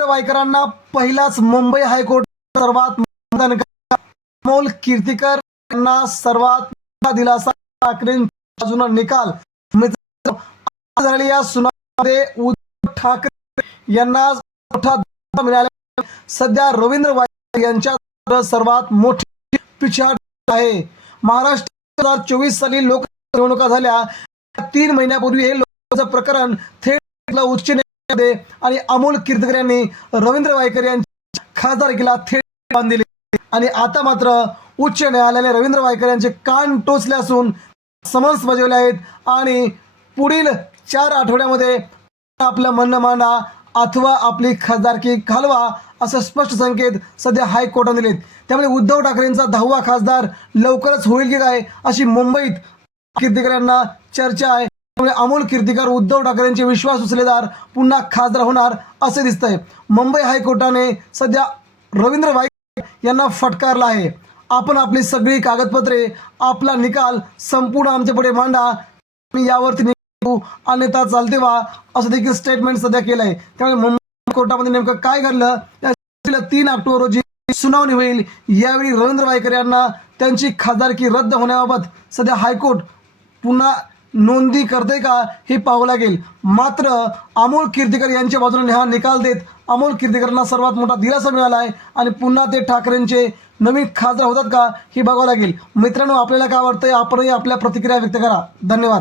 रवींद्र वायकरांना पहिलाच मुंबई हायकोर्ट सर्वात मोठा अमोल कीर्तीकर यांना सर्वात दिलासा. ठाकरेंच्या बाजूने निकाल. मित्रांनो, झालेल्या या सुनावणीमध्ये उद्धव ठाकरे यांना मोठा मिळाला सध्या रवींद्र वायकर यांच्या सर्वात मोठी पिछाट आहे. महाराष्ट्र दोन हजार चोवीस साली लोक निवडणुका झाल्या. तीन महिन्यापूर्वी हे लोकांचं प्रकरण थेट उच्च न्यायालयामध्ये आणि अमोल कीर्तकर यांनी रवींद्र वायकर यांच्या खासदारकीला थेट बांधले आणि आता मात्र उच्च न्यायालयाने रवींद्र वायकर यांचे कान टोचले असून समन्स बजावले आहेत आणि पुढील चार आठवड्यामध्ये आपलं म्हणणं मांडा अथवा आपली खासदारकी घालवा असं स्पष्ट संकेत सध्या हायकोर्टाने दिलेत. त्यामुळे उद्धव ठाकरेंचा दहावा खासदार लवकरच होईल की काय अशी मुंबईत कीर्तिकर यांना चर्चा आहे. त्यामुळे अमोल कीर्तिकर उद्धव ठाकरेंचे विश्वास उचलेदार पुन्हा खासदार होणार असे दिसतंय. मुंबई हायकोर्टाने सध्या रवींद्र वाईक यांना फटकारला आहे. आपण आपली सगळी कागदपत्रे आपला निकाल संपूर्ण आमच्या पुढे मांडा. यावरती निकाल अन्यथा चालते वा असं देखील स्टेटमेंट सध्या केलं आहे त्यामुळे मुंबई कोर्टामध्ये नेमकं काय घडलं? या तीन ऑक्टोबर रोजी सुनावणी होईल. यावेळी रवींद्र वायकर यांना त्यांची खासदारकी रद्द होण्याबाबत सध्या हायकोर्ट पुन्हा नोंदी करते का हे पाहावं लागेल. मात्र अमोल कीर्तीकर यांच्या बाजूने हा निकाल देत अमोल कीर्तीकरांना सर्वात मोठा दिलासा मिळाला आहे आणि पुन्हा ते ठाकरेंचे नवीन खासदार होतात का हे बघावं लागेल. मित्रांनो आपल्याला काय वाटतंय? आपणही आपल्या प्रतिक्रिया व्यक्त करा. धन्यवाद.